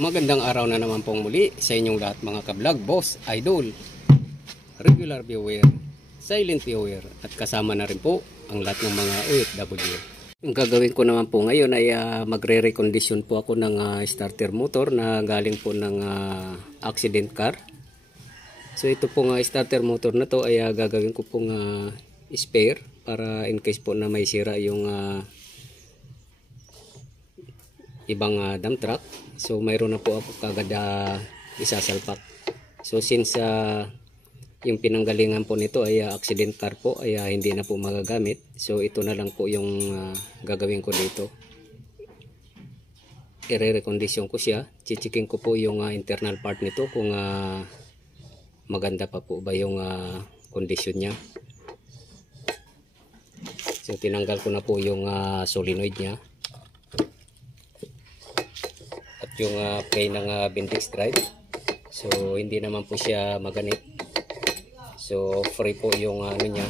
Magandang araw na naman pong muli sa inyong lahat mga ka-vlog, boss, idol, regular viewer, silent viewer at kasama na rin po ang lahat ng mga OFW. Ang gagawin ko naman po ngayon ay magre-recondition po ako ng starter motor na galing po ng accident car. So ito pong starter motor na to ay gagawin ko pong spare para in case po na may sira yung ibang dump truck. So mayroon na po ako kagad isasalpak. So since yung pinanggalingan po nito ay accident car po, ay hindi na po magagamit. So ito na lang po yung gagawin ko dito. I-recondition ko siya. Chichikin ko po yung internal part nito kung maganda pa po ba yung condition niya. So tinanggal ko na po yung solenoid niya. At yung play ng Bendix drive. So hindi naman po siya maganit. So free po yung ano niya,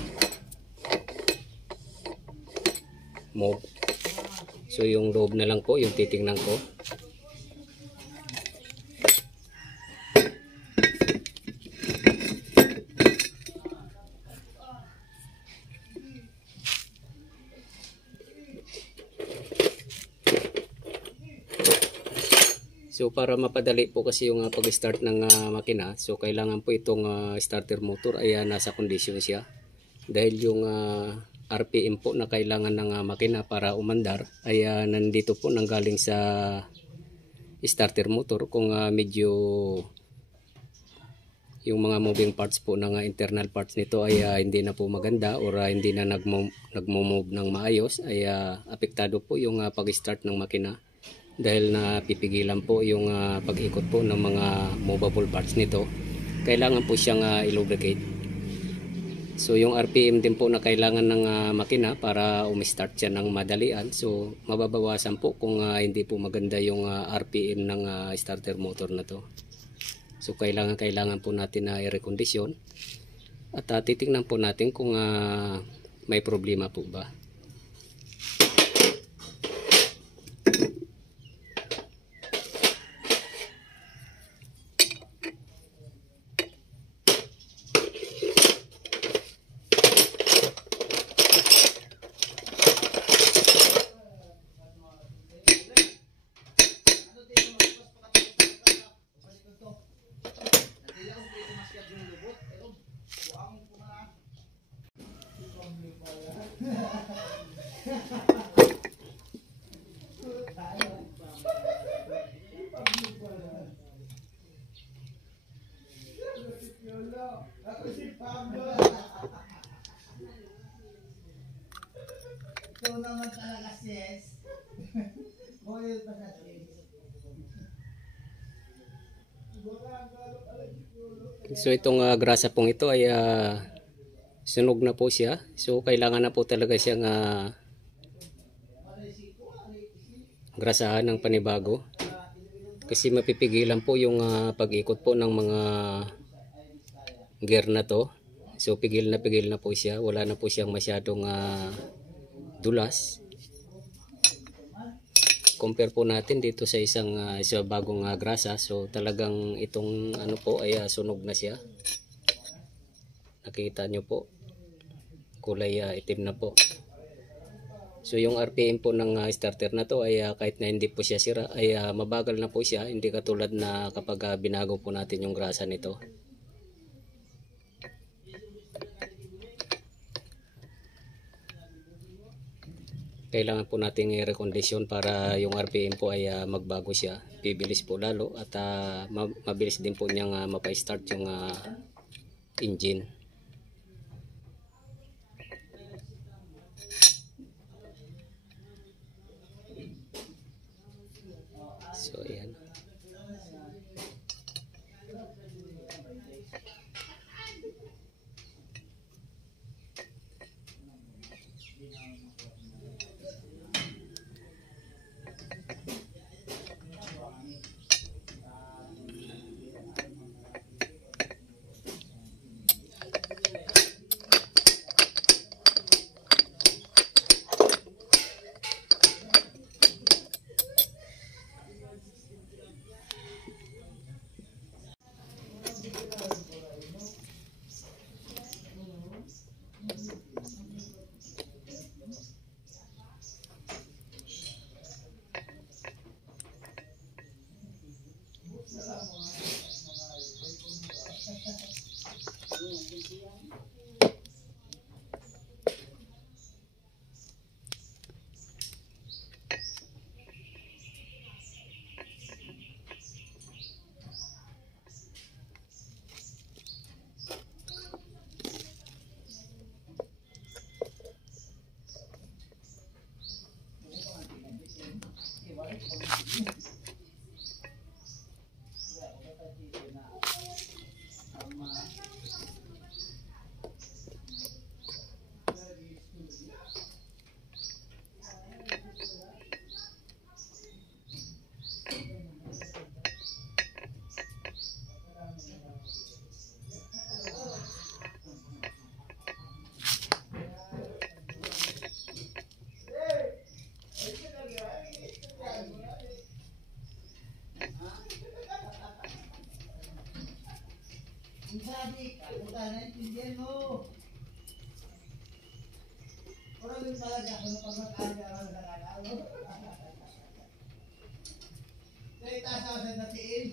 move. So yung loob na lang po yung titingnan ko. So para mapadali po kasi yung pag-start ng makina, so kailangan po itong starter motor ay nasa condition siya. Dahil yung RPM po na kailangan ng makina para umandar ay nandito po nanggaling sa starter motor. Kung medyo yung mga moving parts po ng internal parts nito ay hindi na po maganda or hindi na nagmo-move ng maayos, ay apektado po yung pag-start ng makina. Dahil napipigilan po yung pag-ikot po ng mga movable parts nito, kailangan po siyang i-lubricate. So yung RPM din po na kailangan ng makina para umistart siya ng madalian, so mababawasan po kung hindi po maganda yung RPM ng starter motor na to. So kailangan po natin na i-recondition at titingnan po natin kung may problema po ba. Ito naman talaga sis. Boyod pa sa sis. So itong grasa pong ito ay sunog na po siya. So kailangan na po talaga siyang grasahan ng panibago. Kasi mapipigilan po yung pag-ikot po ng mga gear na to. So pigil na po siya. Wala na po siyang masyadong dulas. Compare po natin dito sa sa bagong grasa. So talagang itong ano po ay sunog na siya. Nakita nyo po, kulay itim na po. So yung RPM po ng starter na to ay kahit na hindi po siya sira ay mabagal na po siya. Hindi katulad na kapag binago po natin yung grasa nito. Kailangan po natin i-recondition para yung RPM po ay magbago siya. Bibilis po lalo at mabilis din po niyang mapa-start yung engine. So ayan. Sabi ka, buta na intindihan mo. Orang yung talaga, kung pag-mag-aga ka sa kakalo. Kaya itaas ako sa natiin.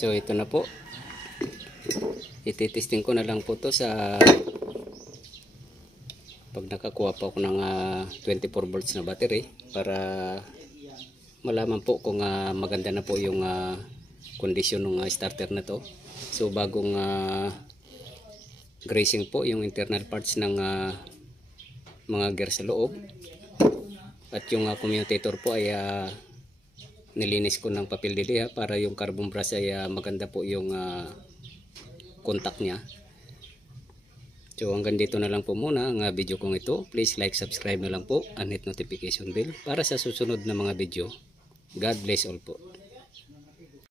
So ito na po. Ititesting ko na lang po to sa pag nakakuha po ako ng 24 volts na battery para malaman po kung maganda na po yung kondisyon ng starter na to. So bagong greasing po yung internal parts ng mga gear sa loob, at yung commutator po ay nilinis ko ng papel dili para yung carbon brush ay maganda po yung contact niya. So hanggang dito na lang po muna ang video kong ito. Please like, subscribe na lang po and hit notification bell para sa susunod na mga video. God bless all po.